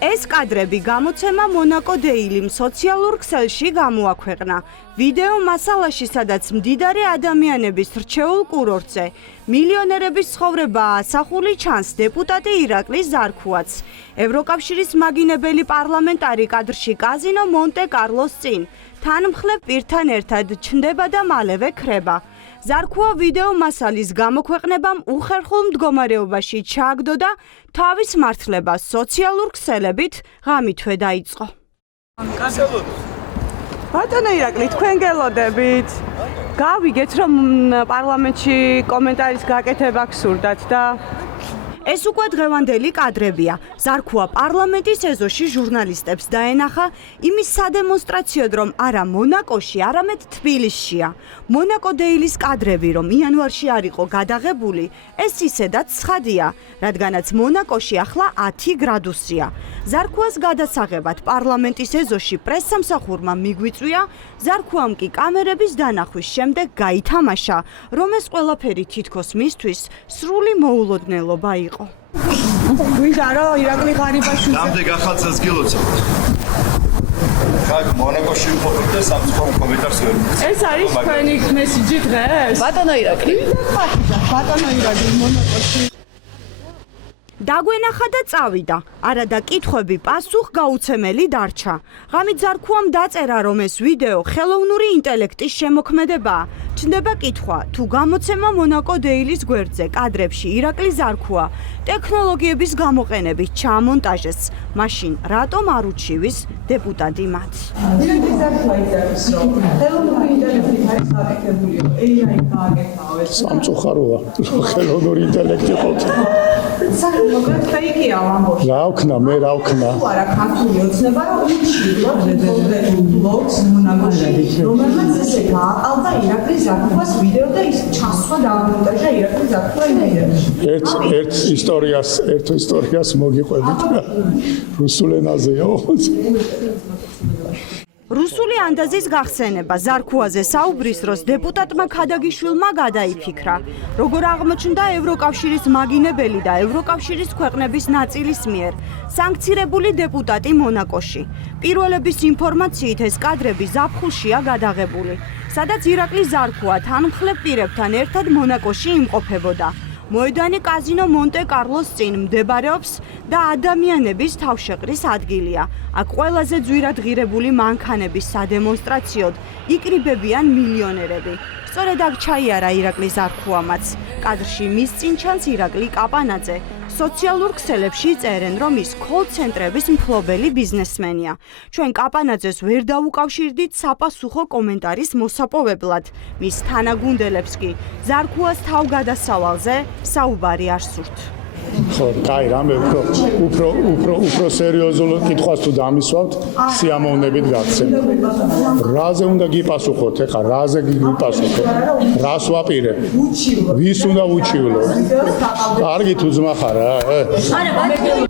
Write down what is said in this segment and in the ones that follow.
ეს კადრები გამოცემა მონაკო დეილიმ სოციალურ ქსელში გამოაქვეყნა. ვიდეო მასალაში, სადაც მდიდარი ადამიანების რჩეულ კურორტზე მილიონერების ცხოვრებაა ასახული, ჩანს დეპუტატი ირაკლი ზარქუაც. ევროკავშირის მაგინებელი პარლამენტარი კადრში კაზინო მონტე-კარლოს წინ თანმხლებ პირთან ერთად ჩნდება და მალევე ქრება. ზარქუა ვიდეო მასალის გამოქვეყნებამ უხერხულ მდგომარეობაში ჩააგდო და თავის მართლებას სოციალურ ქსელებით ღამითვე დაიწყო. ბატონო ირაკლი, თქვენ გელოდებით. გავიგეთ, რომ პარლამენტში კომენტარის გაკეთება გსურდათ და ეს უკვე დღევანდელი კადრებია. ზარქუა პარლამენტის ეზოში ჟურნალისტებს დაენახა იმის სადემონსტრაციოდ, რომ არა მონაკოში, არამედ თბილისშია. მონაკო დეილის კადრები, რომ იანვარში არ იყო გადაღებული, ეს ისედაც ცხადია, რადგანაც მონაკოში ახლა 10 გრადუსია. ზარქუას გადასაღებად პარლამენტის ეზოში პრესსამსახურმა მიგვიწვია, ზარქუამ კი კამერების დანახვის შემდეგ გაითამაშა, რომ ეს ყველაფერი თითქოს მისთვის სრული მოულოდნელობა იყო. გვინდა რომ ირაკლი ღარიბაშვილს რამდენ ახალცას გილოცავთ? ხარ მონაკოში ვყოფით და სამწუხარო კომენტარს ვერ მიცემთ. ეს არის თქვენი მესიჯი დღეს? ბატონო ირაკლი. ბატონო ირაკლი მონაკოში დაგვენახა და წავიდა. არადა კითხვები პასუხგაუცემელი დარჩა. ღამით ზარქუამ დაწერა, რომ ეს ვიდეო ხელოვნური ინტელექტის შემოქმედებაა. ჩნდება კითხვა, თუ გამოცემა მონაკო დეილის გვერდზე კადრებში ირაკლი ზარქუა ტექნოლოგიების გამოყენებით ჩაამონტაჟეს, მაშინ რატომ არ უჩივის დეპუტატი მათ? ირაკლი ზარქუა იზარებს, რომ ხელოვნური ინტელექტით არის გაკეთებული, AI გააკეთაო ეს. სამწუხაროა, ხელოვნური ინტელექტი ყოფილი. მოკლედ ფეიკია ამბობ. რა ვქნა, მე რა ვქნა? არა, ქართული ოცნება რომ უჩივლა ბლოგს მონაკოში, რომელმაც ესე გააყალდა ირაკლი ზარქუას ვიდეო და ის ჩასვა დაამონტაჟა ირაკლი ზარქუა ინტერნეტში. ერთ ისტორიას მოგიყვებით რა. რუსულ ენაზეა. რუსული ანდაზის გახსენება ზარქუაზე საუბრის დროს დეპუტატმა ქადაგიშვილმა გადაიფიქრა. როგორ აღმოჩნდა ევროკავშირის მაგინებელი და ევროკავშირის ქვეყნების ნაწილის მიერ სანქცირებული დეპუტატი მონაკოში. პირველების ინფორმაციით ეს კადრები ზაფხულშია გადაღებული, სადაც ირაკლი ზარქუა თანმხლებ პირებთან ერთად მონაკოში იმყოფებოდა. მოედანი კაზინო მონტე-კარლოს წინ მდებარეობს და ადამიანების თავშეყრის ადგილია. აქ ყველაზე ძვირად ღირებული მანქანების სადემონსტრაციოდ იკრიბებიან მილიონერები. სწორედ აქ ჩაიარა ირაკლი ზარქუამაც. კადრში მის წინ ჩანს ირაკლი კაპანაძე. სოციალურ ქსელებში წერენ, რომ ის კოლ-ცენტრების მფლობელი ბიზნესმენია. ჩვენ კაპანაძეს ვერ დაუკავშირდით საპასუხო კომენტარის მოსაპოვებლად. მის თანაგუნდელებს კი ზარქუას თავგადასავალზე საუბარი არ სურთ. ხო, კაი, რამე უფრო სერიოზულ კითხვას თუ დამისვავთ, სიამოვნებით გაგცემ. რაზე უნდა გიპასუხოთ, ეხლა რაზე გიპასუხოთ? რას ვაპირებ? ვის უნდა უჩივლო? კარგი თუ ძმა ხარ რა.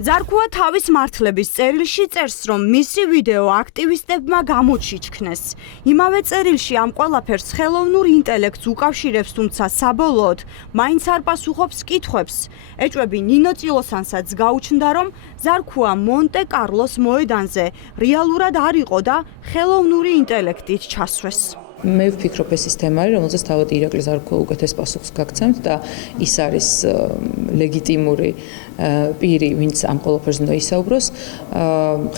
ზარქუა თავის მართლების წერილში წერს, რომ მისი ვიდეო აქტივისტებმა გამოჩიჩქნეს. იმავე წერილში ამ ყველაფერს ხელოვნურ ინტელექტს უკავშირებს, თუმცა საბოლოოდ მაინც არ პასუხობს კითხვებს. ეჭვები ნინო წილოსანსაც გაუჩნდა, რომ ზარქუა მონტე-კარლოს მოედანზე რეალურად არ იყო და ხელოვნური ინტელექტით ჩასვეს. მე ვფიქრობ, ეს ის თემა არის, რომელზეც თავად ირაკლი ზარქუა უკეთეს პასუხს გაგცემთ და ის არის ლეგიტიმური პირი, ვინც ამ ყველაფერს უნდა ისაუბროს.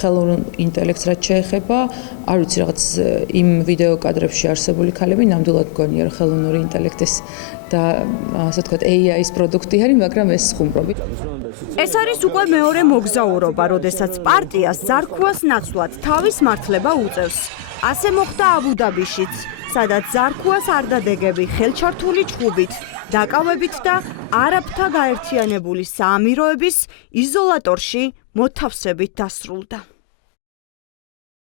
ხელოვნურ ინტელექტს რაც შეეხება, არ ვიცი, რაღაც იმ ვიდეო კადრებში არსებული ქალები ნამდვილად მგონია, რომ ხელოვნური ინტელექტის და ასე ვთქვათ, AI-ის პროდუქტი არის, მაგრამ ეს ხუმრობი. ეს არის უკვე მეორე მოგზაურობა, როდესაც პარტიას ზარქუას ნაცვლად თავის მართლება უწევს. ასე მოხდა აბუ-დაბიშიც, სადაც ზარქუას არდადეგები ხელჩართული ჭუბით, დაკავებით და არაბთა გაერთიანებული საამიროების იზოლატორში მოთავსებით დასრულდა.